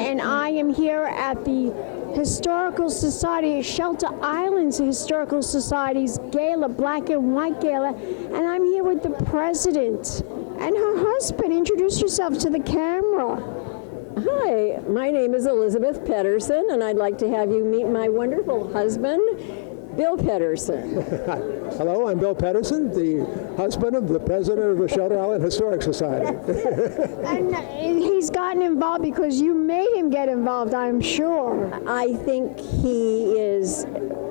and I am here at the Historical Society, Shelter Islands Historical Society's Gala, Black and White Gala, and I'm here with the president and her husband. Introduce yourself to the camera. Hi, my name is Elizabeth Pedersen, and I'd like to have you meet my wonderful husband, Bill Pedersen. Hello, I'm Bill Pedersen, the husband of the president of the Shelter Island Historic Society. And he's gotten involved because you made him get involved, I'm sure. I think he is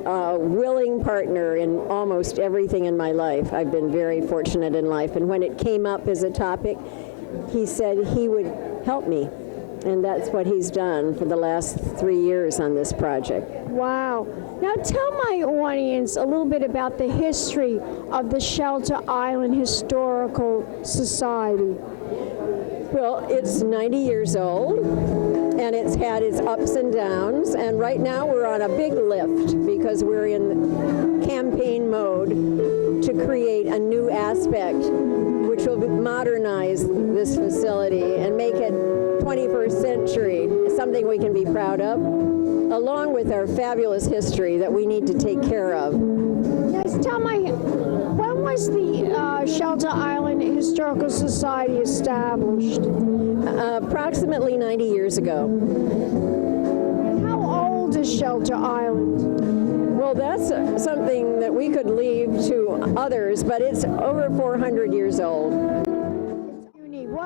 a willing partner in almost everything in my life. I've been very fortunate in life, and when it came up as a topic, he said he would help me. And that's what he's done for the last 3 years on this project. Wow. Now tell my audience a little bit about the history of the Shelter Island Historical Society. Well, it's 90 years old, and it's had its ups and downs, and right now we're on a big lift because we're in campaign mode to create a new aspect which will modernize this facility and make it 21st century, something we can be proud of, along with our fabulous history that we need to take care of. Yes, tell me, when was the Shelter Island Historical Society established? Approximately 90 years ago. And how old is Shelter Island? Well, that's something that we could leave to others, but it's over 400 years old.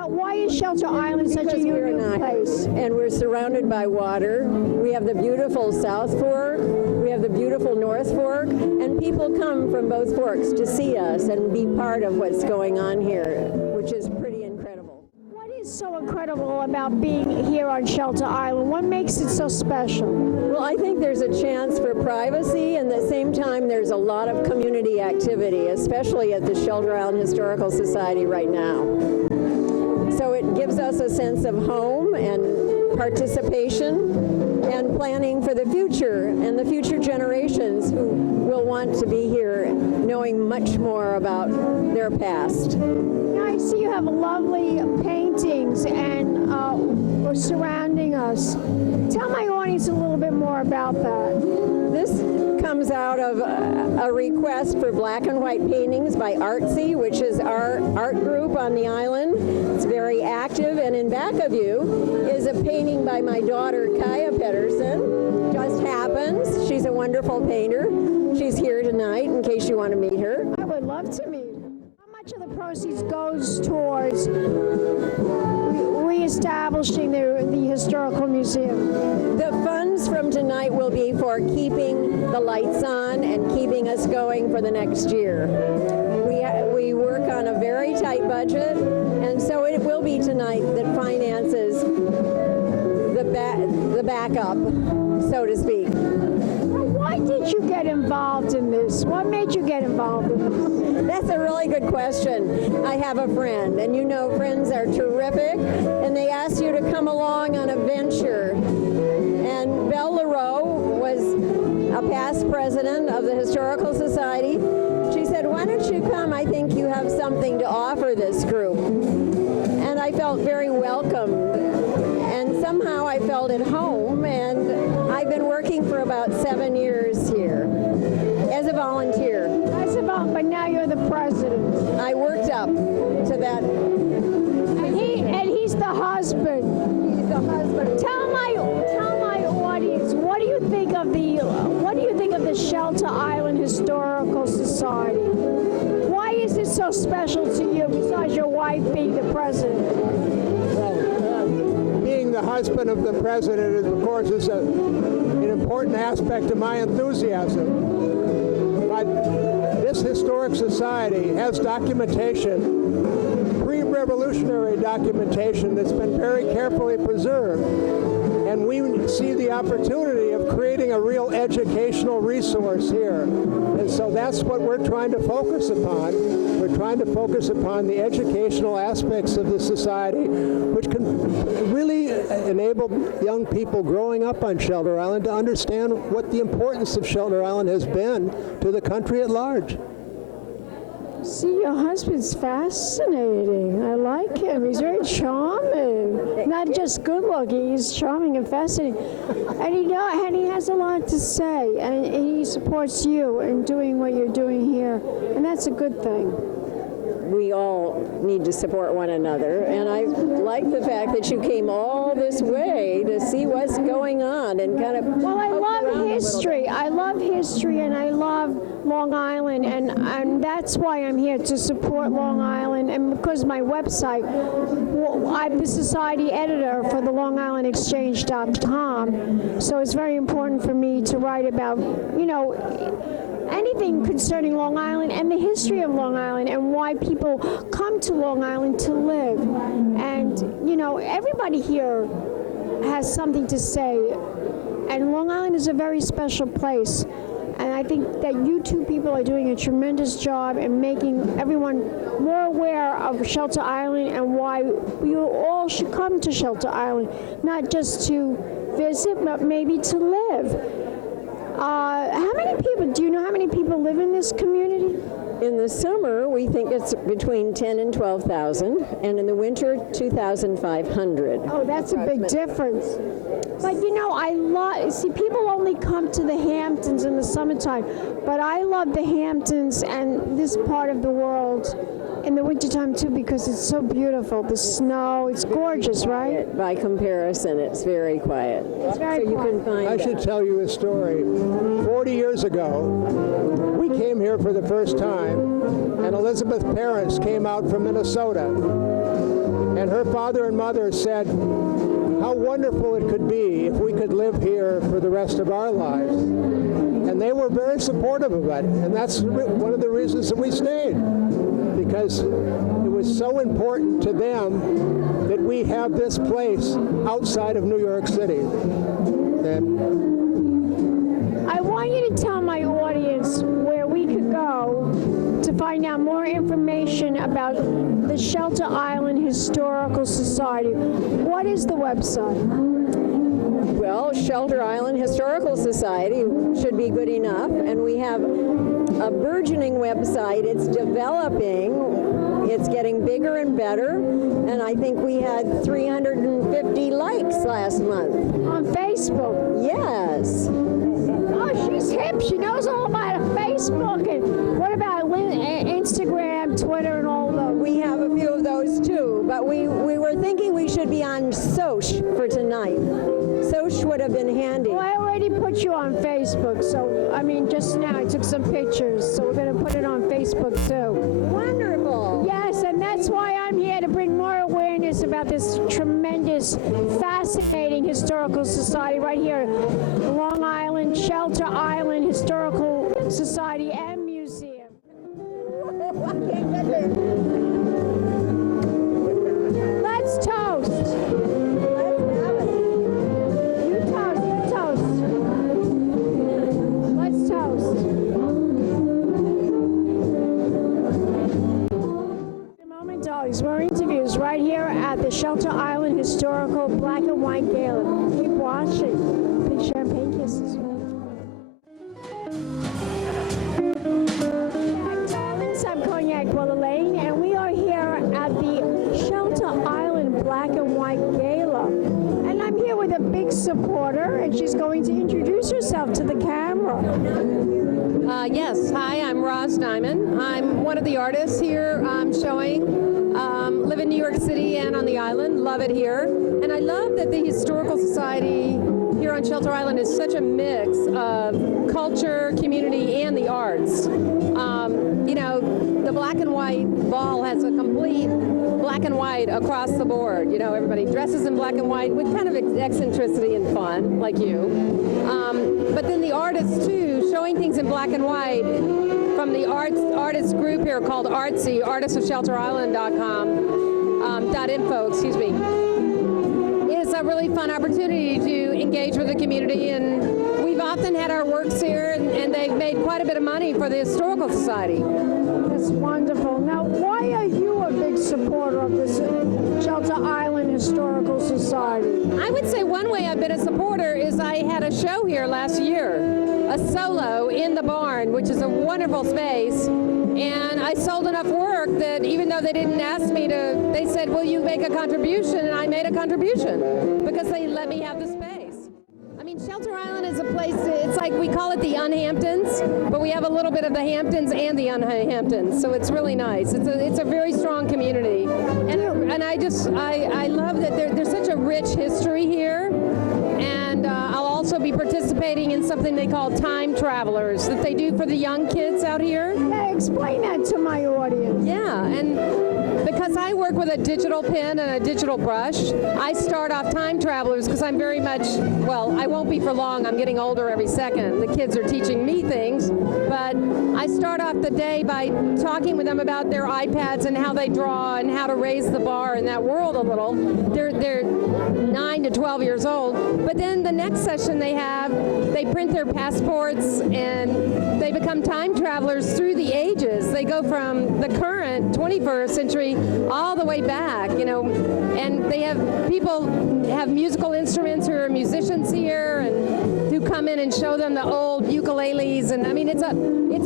Why is Shelter Island such a unique place? And we're surrounded by water. We have the beautiful South Fork, we have the beautiful North Fork, and people come from both forks to see us and be part of what's going on here, which is pretty incredible. What is so incredible about being here on Shelter Island? What makes it so special? Well, I think there's a chance for privacy, and at the same time there's a lot of community activity, especially at the Shelter Island Historical Society right now. So it gives us a sense of home and participation and planning for the future and the future generations who will want to be here knowing much more about their past. Now I see you have lovely paintings and surrounding us. Tell my audience a little bit more about that. This comes out of a request for black and white paintings by Artsy, which is our art group on the island. It's very active, and in back of you is a painting by my daughter, Kaya Pedersen. Just happens. She's a wonderful painter. She's here tonight in case you want to meet her. I would love to meet her. How much of the proceeds goes towards reestablishing the historical museum? The funds from tonight will be for keeping the lights on and keeping us going for the next year. We work on a very tight budget, and so it will be tonight that finances the backup, so to speak. Why did you get involved in this? What made you get involved in this? That's a really good question. I have a friend, and you know friends are terrific, and they ask you to come along on a venture. And Wellerlane was a past president of the Historical Society. She said, why don't you come? I think you have something to offer this group. And I felt very welcomed, and somehow I felt at home, and I've been working for about 7 years here as a volunteer. But now you're the president. I worked up to that. And he's the husband. He's the husband. Tell my audience, what do you think of the Shelter Island Historical Society? Why is it so special to you, besides your wife being the president? Well, being the husband of the president, is, of course, is an important aspect of my enthusiasm. But this historic society has documentation, pre-revolutionary documentation, that's been very carefully preserved. And we see the opportunity of creating a real educational resource here. And so that's what we're trying to focus upon. We're trying to focus upon the educational aspects of the society, which can really enable young people growing up on Shelter Island to understand what the importance of Shelter Island has been to the country at large. See, your husband's fascinating. I like him. He's very charming. Not just good looking, he's charming and fascinating. And he has a lot to say. And he supports you in doing what you're doing here. And that's a good thing. We all need to support one another, and I like the fact that you came all this way to see what's going on and kind of. Well, I love history. I love history, and I love Long Island, and that's why I'm here to support Long Island. And because my website, I'm the society editor for the Long Island Exchange.com, so it's very important for me to write about, anything concerning Long Island and the history of Long Island and why people come to Long Island to live. And, everybody here has something to say. And Long Island is a very special place. And I think that you two people are doing a tremendous job in making everyone more aware of Shelter Island and why you all should come to Shelter Island, not just to visit, but maybe to live. How many people, do you know how many people live in this community? In the summer, we think it's between 10 and 12,000, and in the winter, 2,500. Oh, that's a big difference. But people only come to the Hamptons in the summertime, but I love the Hamptons and this part of the world in the wintertime too, because it's so beautiful. The snow, it's gorgeous, right? By comparison, it's very quiet. It's very quiet. You can find I should tell you a story. 40 years ago, we came here for the first time, and Elizabeth's parents came out from Minnesota. And her father and mother said how wonderful it could be if we could live here for the rest of our lives. And they were very supportive of it. And that's one of the reasons that we stayed, because it was so important to them that we have this place outside of New York City. And I want you to tell my audience where we could go to find out more information about the Shelter Island Historical Society. What is the website? Well, Shelter Island Historical Society should be good enough, and we have a burgeoning website. It's developing. It's getting bigger and better, and I think we had 350 likes last month. On Facebook? Yes. Oh, she's hip. She knows all about Facebook. And what about Instagram, Twitter, and all those? We have a few of those too, but we were thinking we should be on Soch for tonight. Soch would have been handy. Well, I already put you on Facebook, so, just now I took some pictures, so we're going to put it on Facebook too. Wonderful. Yes, and that's why I'm here to bring more awareness about this tremendous, fascinating historical society right here, Long Island, Shelter Island Historical Society and Museum. Let's toast. Let's have it. You toast. Let's toast. A moment, dollies. More interviews right here at the Shelter Island Historical Black and White Gala. Keep watching. Big champagne kisses. Darlings, I'm Cognac Wellerlane, and we are here at the Shelter Island Black and White Gala. And I'm here with a big supporter, and she's going to introduce herself to the camera. Yes, hi, I'm Roz Dimon. I'm one of the artists here showing. Live in New York City and on the island, love it here. And I love that the Historical Society here on Shelter Island is such a mix of culture, community, and the arts. The black and white ball has a complete black and white across the board. Everybody dresses in black and white with kind of eccentricity and fun, like you. But then the artists, too, showing things in black and white from the artist group here called Artsy, artistsofshelterisland.com, .info, excuse me, is a really fun opportunity to engage with the community. And we've often had our works here, and they've made quite a bit of money for the Historical Society. That's wonderful. Now, why are you a big supporter of this Shelter Island Historical Society? I would say one way I've been a supporter is I had a show here last year, a solo in the barn, which is a wonderful space. And I sold enough work that even though they didn't ask me to, they said, will you make a contribution? And I made a contribution because they let me have the space. I mean, Shelter Island is a place, it's like we call it the Unhamptons, but we have a little bit of the Hamptons and the Unhamptons, so it's really nice. It's a very strong community. And I love that there's such a rich history here. And I'll also be participating in something they call Time Travelers that they do for the young kids out here. Yeah, explain that to my audience. Yeah, and because I work with a digital pen and a digital brush, I start off Time Travelers because I'm very much, well, I won't be for long. I'm getting older every second. The kids are teaching me things, but I start off the day by talking with them about their iPads and how they draw and how to raise the bar in that world a little. They're 9 to 12 years old, but then the next session they print their passports and they become time travelers through the ages. They go from the current 21st century all the way back, and they have people have musical instruments who are musicians here and who come in and show them the old ukuleles, and I mean it's a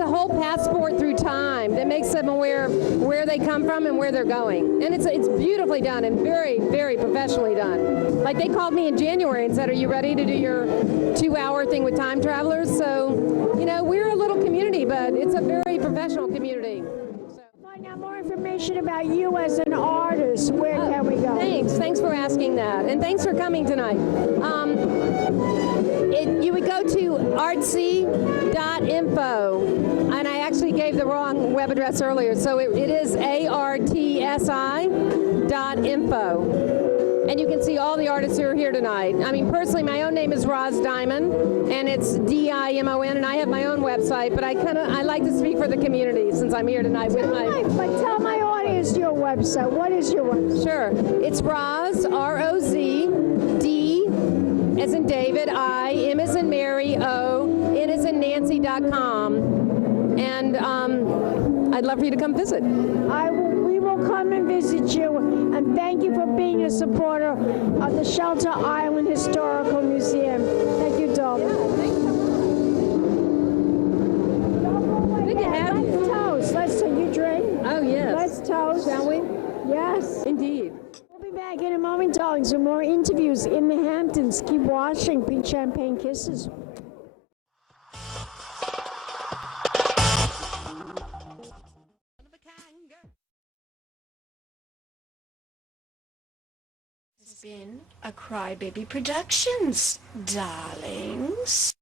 whole passport through time that makes them aware of where they come from and where they're going. And it's beautifully done and very, very professionally done. Like they called me in January and said, are you ready to do your 2-hour thing with time travelers? So, we're a little community, but it's a very professional community. Find out more information about you as an artist. Where can we go? Thanks for asking that, and thanks for coming tonight. You would go to artsy.info, and I actually gave the wrong web address earlier, so it is artsi.info. And you can see all the artists who are here tonight. I mean, personally, my own name is Roz Dimon, and it's Dimon, and I have my own website, but I like to speak for the community since I'm here tonight with my... But tell my audience your website. What is your website? Sure. It's Roz, R-O-Z-D, as in David, I, M as in Mary, O, N as in Nancy.com. And I'd love for you to come visit. We will come and visit you, and thank you for being a supporter of the Shelter Island Historical Museum. Thank you, Dom. Yeah, thank you. Good to have you. Let's toast. Let's you drink. Oh, yes. Let's toast. Shall we? Yes. Indeed. We'll be back in a moment, darlings, with more interviews in the Hamptons. Keep watching Pink Champagne Kisses. Been a Crybaby Productions, darlings.